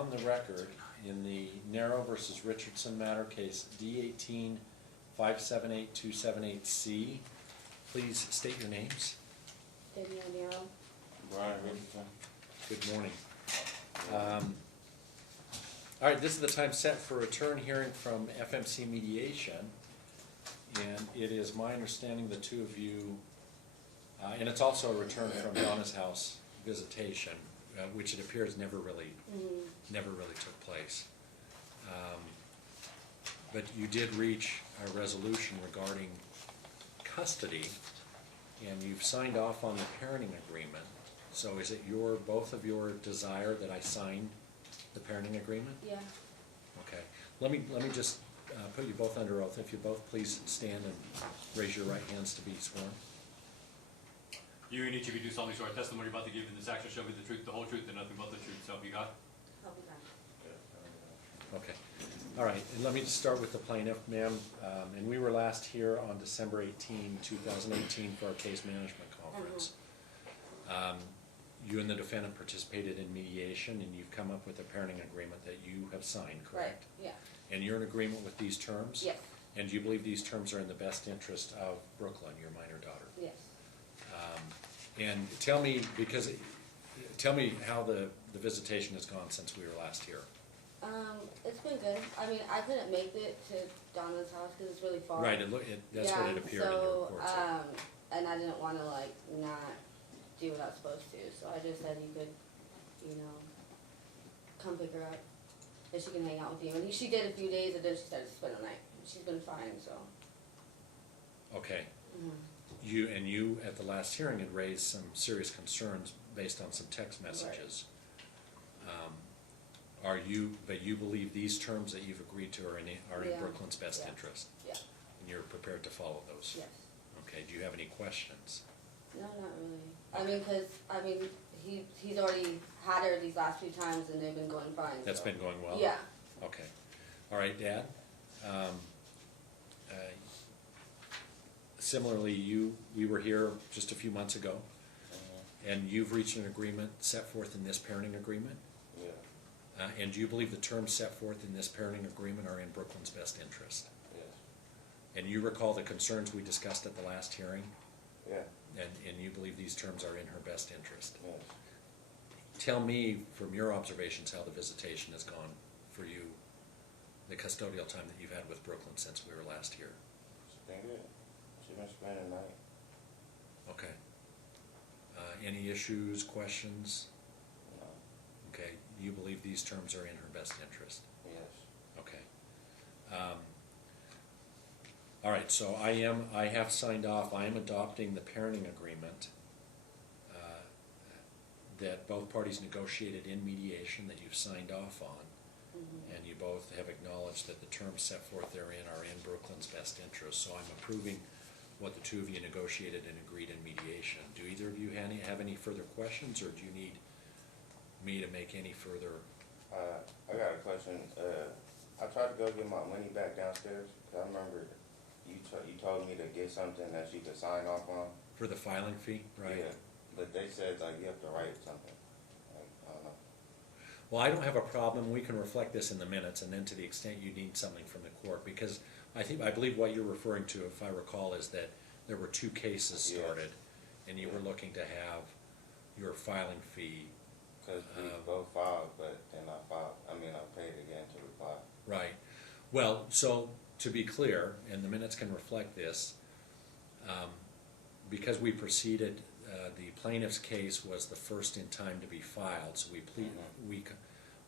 on the record in the Nero versus Richardson matter case D18-578278C. Please state your names. Danielle Nero. Brian Richardson. Good morning. All right, this is the time set for a return hearing from FMC Mediation, and it is my understanding the two of you, and it's also a return from Donna's house visitation, which it appears never really took place. But you did reach a resolution regarding custody, and you've signed off on the parenting agreement. So is it both of your desire that I sign the parenting agreement? Yeah. Okay. Let me just put you both under oath. If you both please stand and raise your right hands to be sworn. You and each of you do solemnly swear testimony about to give in this action shall be the truth, the whole truth, and nothing but the truth. So help you God. Help me God. Okay. All right. And let me just start with the plaintiff, ma'am. And we were last here on December 18, 2018 for our case management conference. You and the defendant participated in mediation, and you've come up with a parenting agreement that you have signed, correct? Right, yeah. And you're in agreement with these terms? Yes. And do you believe these terms are in the best interest of Brooklyn, your minor daughter? Yes. And tell me how the visitation has gone since we were last here. It's been good. I mean, I couldn't make it to Donna's house because it's really far. Right, that's what it appeared in your report. And I didn't want to, like, not do what I was supposed to, so I just said you could, come pick her up, and she can hang out with you. And she did a few days, and then she started to spend the night. She's been fine, so. Okay. You at the last hearing had raised some serious concerns based on some text messages. Right. But you believe these terms that you've agreed to are in Brooklyn's best interest? Yeah. And you're prepared to follow those? Yes. Okay, do you have any questions? No, not really. He's already had her these last few times, and they've been going fine. That's been going well? Yeah. Okay. All right, Dad. Similarly, we were here just a few months ago, and you've reached an agreement set forth in this parenting agreement? Yeah. And do you believe the terms set forth in this parenting agreement are in Brooklyn's best interest? Yes. And you recall the concerns we discussed at the last hearing? Yeah. And you believe these terms are in her best interest? Yes. Tell me, from your observations, how the visitation has gone for you, the custodial time that you've had with Brooklyn since we were last here. It's been good. She's been spending the night. Okay. Any issues, questions? No. Okay. You believe these terms are in her best interest? Yes. Okay. All right, so I have signed off. I am adopting the parenting agreement that both parties negotiated in mediation that you've signed off on, and you both have acknowledged that the terms set forth therein are in Brooklyn's best interest. So I'm approving what the two of you negotiated and agreed in mediation. Do either of you have any further questions, or do you need me to make any further? I got a question. I tried to go get my money back downstairs. I remember you told me to get something that you could sign off on. For the filing fee, right? Yeah, but they said like you have to write something. Like, I don't know. Well, I don't have a problem. We can reflect this in the minutes, and then to the extent you need something from the court, because I believe what you're referring to, if I recall, is that there were two cases started, and you were looking to have your filing fee. Because we both filed, but they're not filed. I paid again to reply. Right. Well, so to be clear, and the minutes can reflect this, because we proceeded, the plaintiff's case was the first in time to be filed, so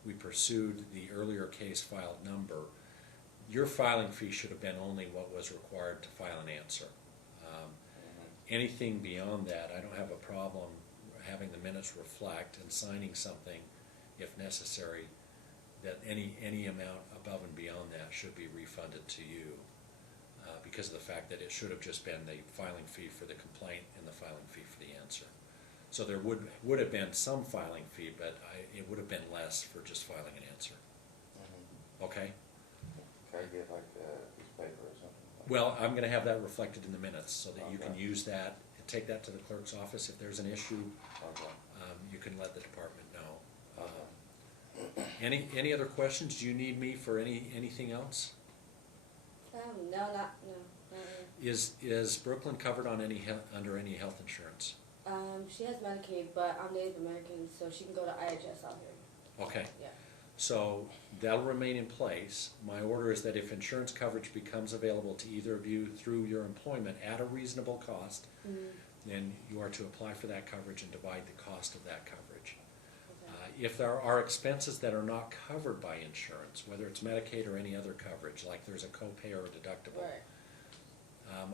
we pursued the earlier case filed number. Your filing fee should have been only what was required to file an answer. Anything beyond that, I don't have a problem having the minutes reflect and signing something, if necessary, that any amount above and beyond that should be refunded to you, because of the fact that it should have just been the filing fee for the complaint and the filing fee for the answer. So there would have been some filing fee, but it would have been less for just filing an answer. Okay? Can I get like a piece of paper or something? Well, I'm going to have that reflected in the minutes so that you can use that and take that to the clerk's office. If there's an issue, you can let the department know. Any other questions? Do you need me for anything else? No, not really. Is Brooklyn covered on under any health insurance? She has Medicaid, but I'm Native American, so she can go to IHS out here. Okay. Yeah. So that'll remain in place. My order is that if insurance coverage becomes available to either of you through your employment at a reasonable cost, then you are to apply for that coverage and divide the cost of that coverage. Okay. If there are expenses that are not covered by insurance, whether it's Medicaid or any other coverage, like there's a copay or a deductible, Right.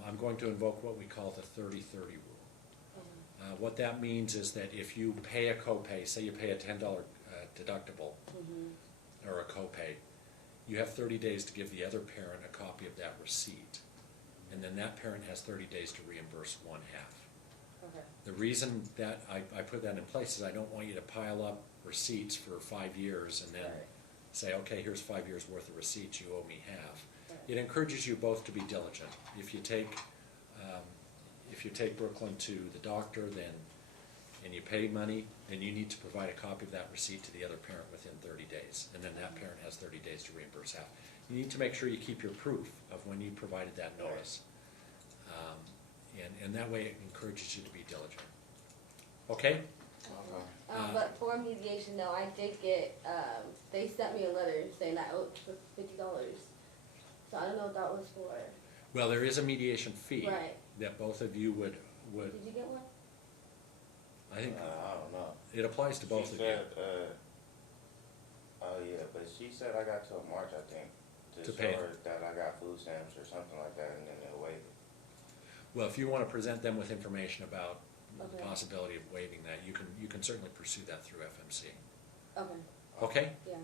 I'm going to invoke what we call the 30-30 rule. What that means is that if you pay a copay, say you pay a $10 deductible or a copay, you have 30 days to give the other parent a copy of that receipt. And then that parent has 30 days to reimburse one half. Okay. The reason that I put that in place is I don't want you to pile up receipts for 5 years and then Right. say, okay, here's 5 years worth of receipts, you owe me half. Right. It encourages you both to be diligent. If you take Brooklyn to the doctor, and you pay money, then you need to provide a copy of that receipt to the other parent within 30 days, and then that parent has 30 days to reimburse half. You need to make sure you keep your proof of when you provided that notice, and that way it encourages you to be diligent. Okay? Okay. But for mediation, though, I did get, they sent me a letter saying I owed $50. So I don't know what that was for. Well, there is a mediation fee Right. that both of you would, Did you get one? I think I don't know. it applies to both She of you. said, oh yeah, but she said I got till March, I think, To to pay show it. her that I got food stamps or something like that, and then they'll waive it. Well, if you want to present them with information about the Okay. possibility of waiving that, you can certainly pursue that through FMC. Okay. Okay? Yeah.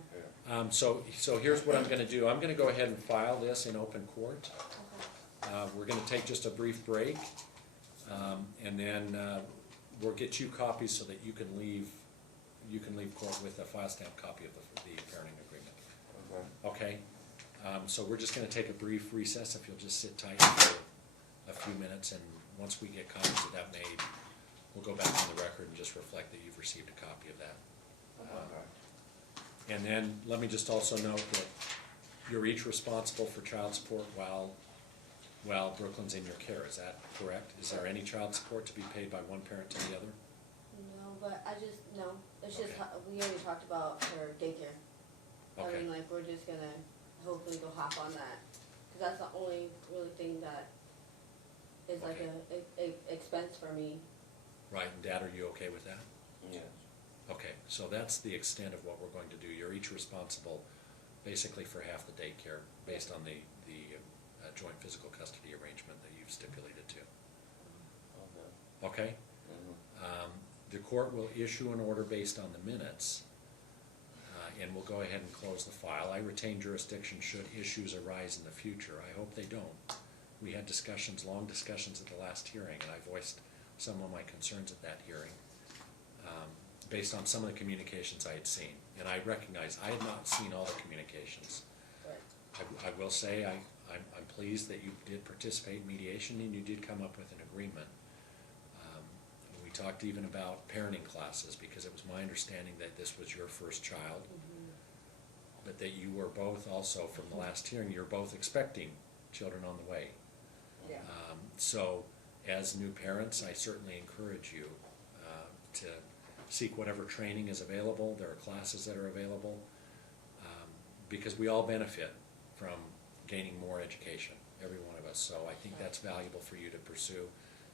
Yeah. So here's what I'm gonna do. I'm gonna go ahead and file this in open court. Okay. We're gonna take just a brief break, and then, we'll get you copies so that you can leave court with a file stamp copy of the parenting agreement. Okay. Okay? So we're just gonna take a brief recess, if you'll just sit tight for a few minutes, and once we get copies of that made, we'll go back on the record and just reflect that you've received a copy of that. Okay. And then, let me just also note that you're each responsible for child support while Brooklyn's in your care, is that correct? Is there any child support to be paid by one parent to the other? No, but no. It's just, Okay. we already talked about her daycare. I Okay. mean, like, we're just gonna hopefully go hop on that. Cause that's the only really thing that is like a expense for me. Right, and Dad, are you okay with that? Yes. Okay, so that's the extent of what we're going to do. You're each responsible basically for half the daycare based on the joint physical custody arrangement that you've stipulated to. Okay. Okay? Mhm. The court will issue an order based on the minutes, and we'll go ahead and close the file. I retain jurisdiction should issues arise in the future. I hope they don't. We had long discussions at the last hearing, and I voiced some of my concerns at that hearing, based on some of the communications I had seen. And I recognize I had not seen all the communications. Right. I will say I'm pleased that you did participate in mediation and you did come up with an agreement. We talked even about parenting classes, because it was my understanding that this was your first child, but that you were both also, from the last hearing, you're both expecting children on the way. Yeah. So as new parents, I certainly encourage you to seek whatever training is available. There are classes that are available, because we all benefit from gaining more education, every one of us. So I think that's valuable for you to pursue,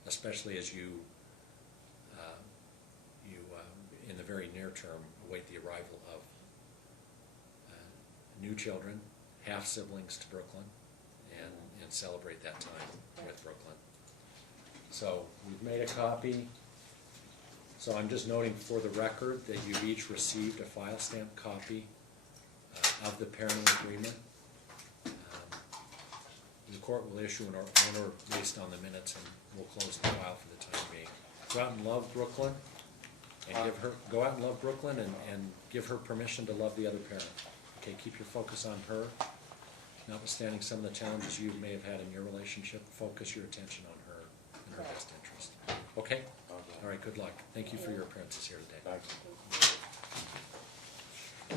especially as you in the very near term await the arrival of new children, half siblings to Brooklyn, and celebrate that time with Brooklyn. So we've made a copy. So I'm just noting for the record that you've each received a file stamp copy of the parenting agreement. The court will issue an order based on the minutes, and we'll close the file for the time being. Go out and love Brooklyn, and give her permission to love the other parent. Okay, keep your focus on her. Notwithstanding some of the challenges you may have had in your relationship, focus your attention on her and her best interest. Okay? Okay. All right, good luck. Thank you for your appearances here today. Thank you.